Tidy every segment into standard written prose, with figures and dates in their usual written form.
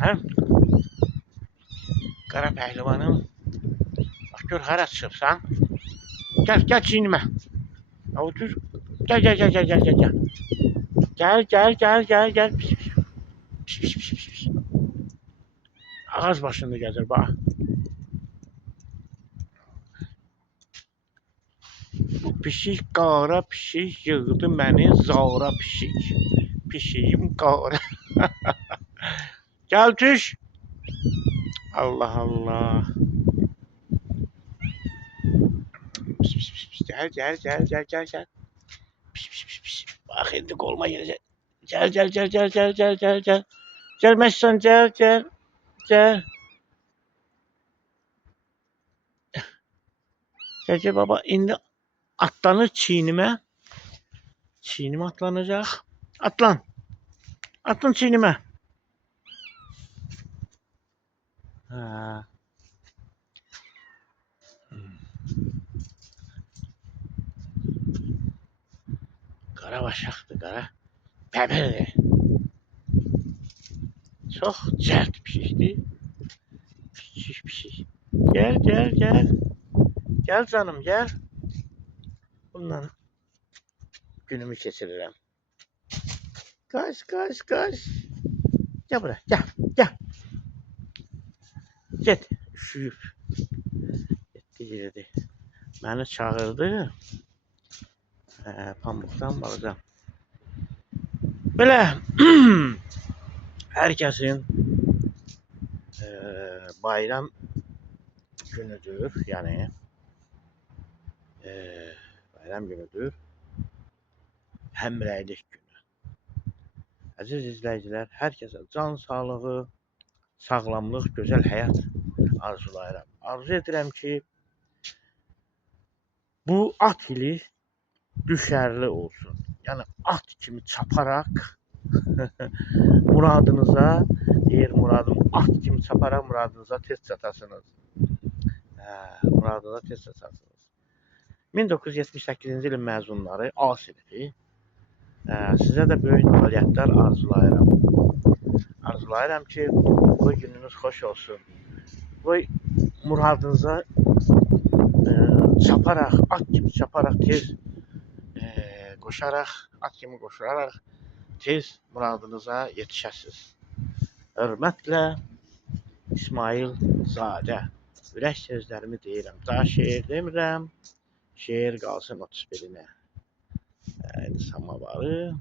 Hə? Qara pəhlivanım. Bax gör hara çıxıbsan. Gəl çiynimə. Otur. Gəl. Gəl. Pis. Ağac başında gəzir bax. Bu pişik qara pişik yığdı məni zara pişik. Pişiyim qara. Gəl düş. Allah. Pis. Gəl. Pis. Bax indi qoluma girəcək. Gəl. Gəlməzsən, gəl. Gəl baba, indi atlanır çiynimə. Çiynimə atlanacaq. Atlan çiynimə. Hə. Qara başaqdır, qara. Bəbirdir. Çox cəld pişikdir. Pişik. Gəl. Gəl canım, gəl. Bununla günümü keçirirəm. Qaç. Gəl bura, gəl. Get, üşüyüb. Getdi. Məni çağırdı. Pambıqdan balacam. Belə hər kəsin bayram günüdür, yəni bayram günüdür. Həmrəylik günü. Əziz izləyicilər, hər kəsə can sağlığı, sağlamlıq, gözəl həyat arzulayıram. Arzu edirəm ki, bu at ili düşərli olsun. Yəni at kimi çaparaq muradım at kimi çaparaq muradınıza tez çatasınız. 1978-ci ilin məzunları A sinifi. Sizə də böyük nailiyyətlər arzulayıram. Arzulayıram ki, bu gününüz xoş olsun. Bu muradınıza çaparaq, at kimi çaparaq tez at kimi qoşaraq tez muradınıza yetişəsiniz. Hörmətlə İsmail Zadə. Ürək sözlərimi deyirəm. Daha şeir demirəm. Şeir qalsın 31-inə. Samavarı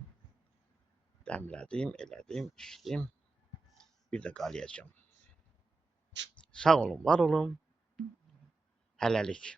dəmlədim, elədim, içdim. Bir də qalıyacam. Sağ olun, var olun. Hələlik.